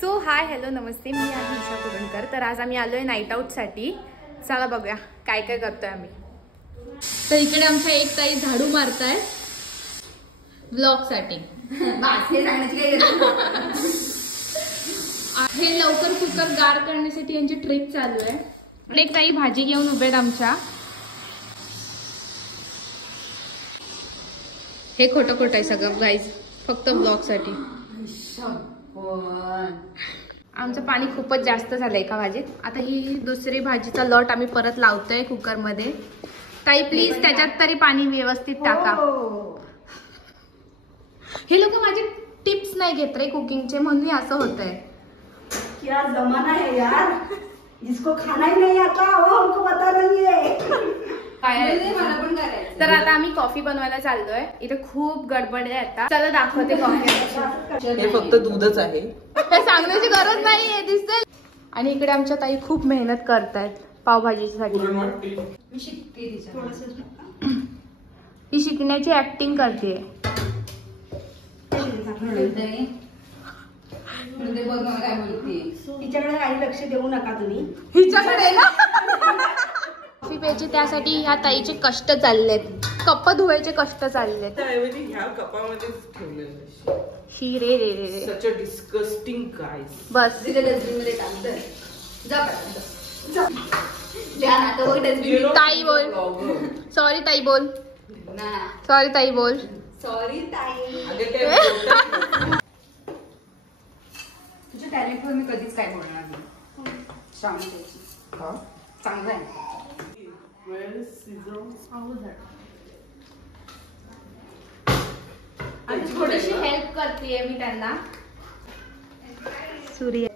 So hi hello नमस्ते, मी आहे ईशा कुरणकर। तर आज आम्ही आलोय नाईट आउट साठी। चला बघूया काय काय करतोय आम्ही। तर इकडे आमच्या एक ताई झाडू मारताय व्लॉग साठी। हे लवकर कुकर गार करण्यासाठी यांची ट्रिक चालू आहे। एक ताई भाजी घेऊन उभे आहेत आमच्या। हे खोटं खोटं आहे सगळं गाईज, फक्त ब्लॉग साठी। आमचं पाणी खूपच जास्त झालंय एका भाजीत। आता ही दुसरी भाजीचा लॉट आम्ही परत लावतोय कुकर मध्ये। ताई प्लीज त्याच्यात तरी पाणी व्यवस्थित टाका। हे लोक माझे टिप्स नाही घेत रे कुकिंगचे, म्हणून असं होतंय। क्या जमाना है यार, जिसको खाना ही नहीं आता वो हमको बता रही है। तर आता आम्ही कॉफी बनवायला चाललोय। इथे खूप गडबड आहे आता। चला दाखवते कॉफी। हे फक्त दूधच आहे, हे सांगण्याची गरज नाहीये, दिसते। आणि इकडे आमच्या ताई खूप मेहनत करतायत पावभाजीसाठी। ही शिकण्याची ऍक्टिंग करते। तिच्याकडे काही लक्ष देऊ नका तुम्ही, हिच्याकडे ना। कॉफी प्यायची त्यासाठी ह्या ताईचे कष्ट चाललेत, कप धुवायचे कष्ट चाललेत। त्याऐवजी ह्या कपामध्येच ठेवलेलं। शी रे रे रे रे, सच अ डिस्गस्टिंग गाइस। बस ताई बोल सॉरी, ताई बोल सॉरी, ताई बोल सॉरी ताई। तुझ्या टॅलेंटवर मी कधीच काय बोलणार नाही। शांततेची चांगलं आहे। आणि थोडीशी हेल्प करतेय मी त्यांना। सूर्य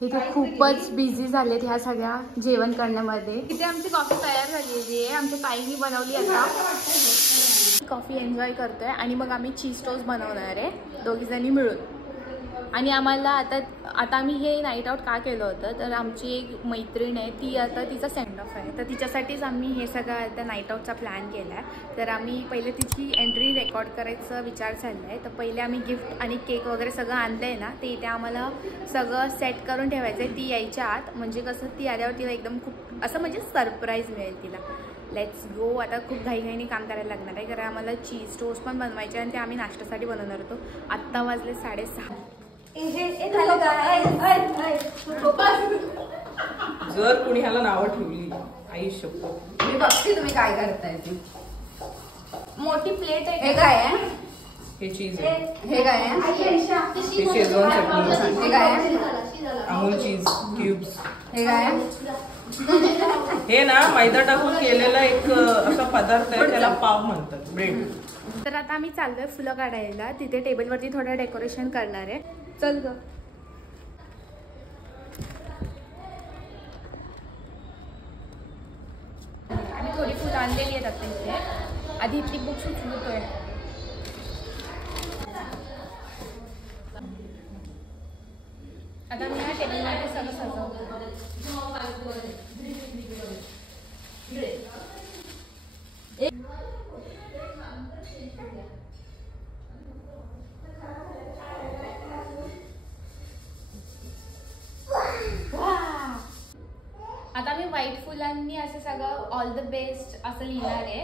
इथे खूपच बिझी झालेत ह्या सगळ्या जेवण करण्यामध्ये। इथे आमची कॉफी तयार झालेली आहे, आमच्या ताईंनी बनवली। आता कॉफी एन्जॉय करतोय आणि मग आम्ही चीज टोस्ट बनवणार आहे दोघी जणी मिळून। आणि आम्हाला आता आम्ही हे नाईट आउट का केलं होतं, तर आमची एक मैत्रीण आहे, ती आता तिचा सेंड ऑफ आहे, तर तिच्यासाठीच आम्ही हे सगळं आता नाईट आउटचा प्लॅन केला आहे। तर आम्ही पहिले तिची एंट्री रेकॉर्ड करायचा विचार चालला आहे। तर पहिले आम्ही गिफ्ट आणि केक वगैरे सगळं आणलं आहे ना, ते इथे आम्हाला सगळं सेट करून ठेवायचं आहे ती यायच्या आत। म्हणजे कसं ती आल्यावर तिला एकदम खूप असं म्हणजे सरप्राईज मिळेल तिला। Let's go. आता खूप घाईघाईने काम करायला लागणार आहे, कारण आम्हाला चीज टोस्ट पण बनवायचे आणि ते आम्ही नाश्त्यासाठी बनवणार होतो। आत्ता वाजले 6:30। जर कुणी ह्याला नावं ठेवली आई शपथ, मी बघते तुम्ही काय करताय ते। मोठी प्लेट आहे। हे काय आहे? हे चीज आहे। हे काय आहे? हे शेजवान चटणी। हे काय आहे? अमूल चीज क्यूब्स। हे काय आहे? हे ना मैदा टाकून केलेला एक असा पदार्थ आहे, त्याला पाव म्हणतात, ब्रेड। तर आता आम्ही चाललोय फुलं काढायला। तिथे टेबलवरती थोडं डेकोरेशन करणार आहे। चल ग। आम्ही थोडी फुलं आणलेली आहेत आता इथे। आधी इथली बुक्स उचलतोय। आता मी या टेबलवरती सगळं सजवतो। आता मी व्हाईट फुलांनी असं सगळं ऑल द बेस्ट असं लिहिणार आहे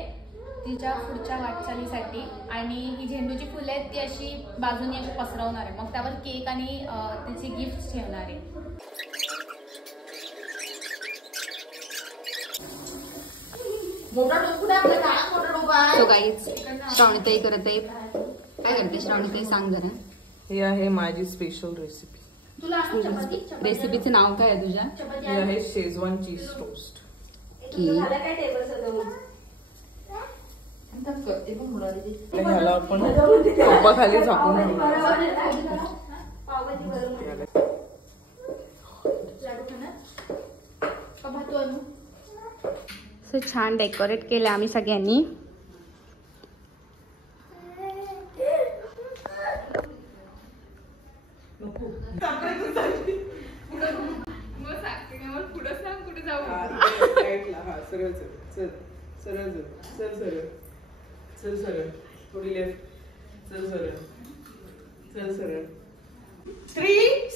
तिच्या पुढच्या वाटचालीसाठी। आणि ही झेंडूची फुलं आहेत ती अशी बाजूने अशी पसरवणार आहे, मग त्यावर केक आणि त्याची गिफ्ट ठेवणार आहे। तो गाईच श्रावणीताई करत आहे। काय करते श्रावणीताई, सांग जरा। ही आहे माझी स्पेशल रेसिपी। रेसिपीचं नाव काय आहे तुझ्या? ही आहे शेजवान चीज टोस्ट। ह्याला आपण कपाखाली झाकून असं छान डेकोरेट केलं आम्ही सगळ्यांनी। सरळ चल, सरळ चल, चल सरळ, चल सरळ, थोडी लेफ्ट, चल सरळ, चल सरळ। 3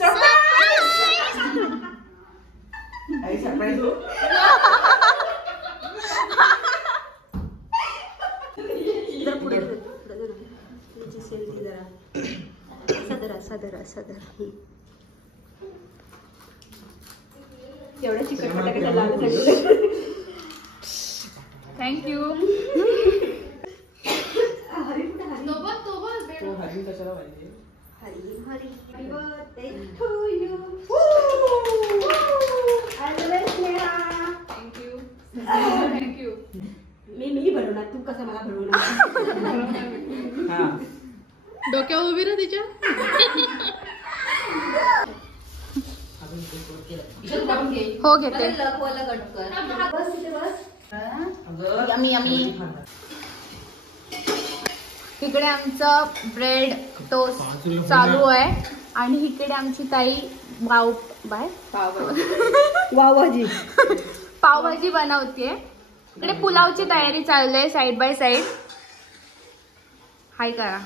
थोडासा तर एवढ्या चिकट फटाक्याचा लाल झालेला. थँक्यू. तो हरी कशाला पाहिजे? Hari Hari happy birthday to you. Thank you. Thank you. मी बनवणार, तू कसं मला बनवणार. हा डोक्यावर उभी राहा तिच्या. हो घेते. बस तिथे बस. Yummy yummy. इकडे आमचं ब्रेड टोस्ट चालू आहे आणि इकडे आमची ताई पावभाजी बनवते. इकडे पुलावची तयारी चालू आहे साइड बाय साइड. हाय करा.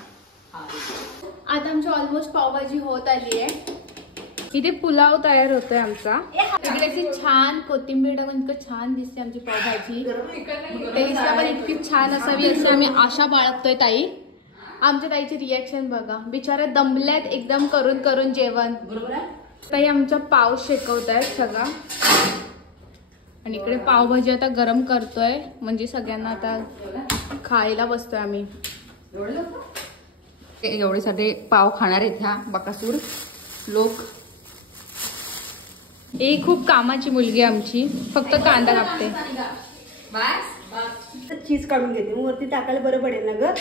आता आमची ऑलमोस्ट पावभाजी होत आली आहे. इथे पुलाव तयार होतोय आमचा. इकडे अशी छान कोथिंबीर टाकून इतकं छान दिसते आमची पावभाजी. टेस्टला पण इतकी छान असावी अशी आम्ही आशा बाळगतोय. ताई आमच्या ताईची रिॲक्शन बघा. बिचारा दमल्यात एकदम करून करून जेवण. ताई आमच्या पाव शेकवतायत सगळा आणि इकडे पावभाजी आता गरम करतोय म्हणजे सगळ्यांना आता खायला बसतोय आम्ही. एवढे सारे पाव खाणार आहेत ह्या बकासूर लोक. ही खूप कामाची मुलगी आमची. फक्त कांदा कापते. चीज काढून घेते मग वरती टाकायला बरं पडेल ना ग.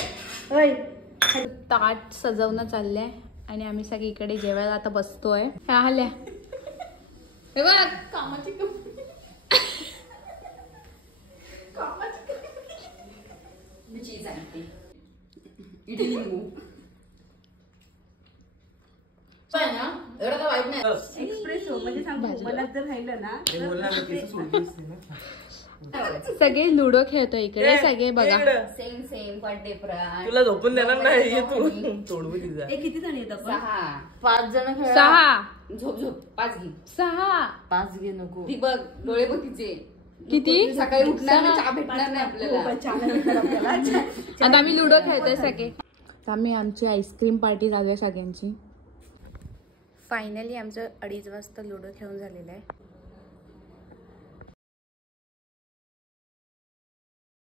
होय ताट सजवणं चाललंय आणि आम्ही सगळे इकडे जेवायला आता बसतोय. आल्या हे बघ कामाची चीज आणते. इडली एवढं काय वाईट नाही. एक्सप्रेस हो म्हणजे सांगू मनात जर राहिलं ना हे बोलणार मी केस सोडलीस ना. सगळे लुडो खेळतोय इकडे सगळे बघा. सेम सेम बर्थडे प्राण. तुला झोपून देणार नाही तू तोडू तिचा. हे किती जण येतात 5 जण खेळा. 6 झोप झोप 5 घे. 6 5 घे नको. ती बघ डोळे बघ तिचे किती. सकाळी उठणार नाही चहा भेटणार नाही आपल्याला. आता आम्ही लुडो खेळतोय सगळे. आम्ही आमची आईस्क्रीम पार्टी चालू आहे सगळ्यांची. फायनली आमचं 2:30 वाजता लुडो खेळून झालेलं आहे.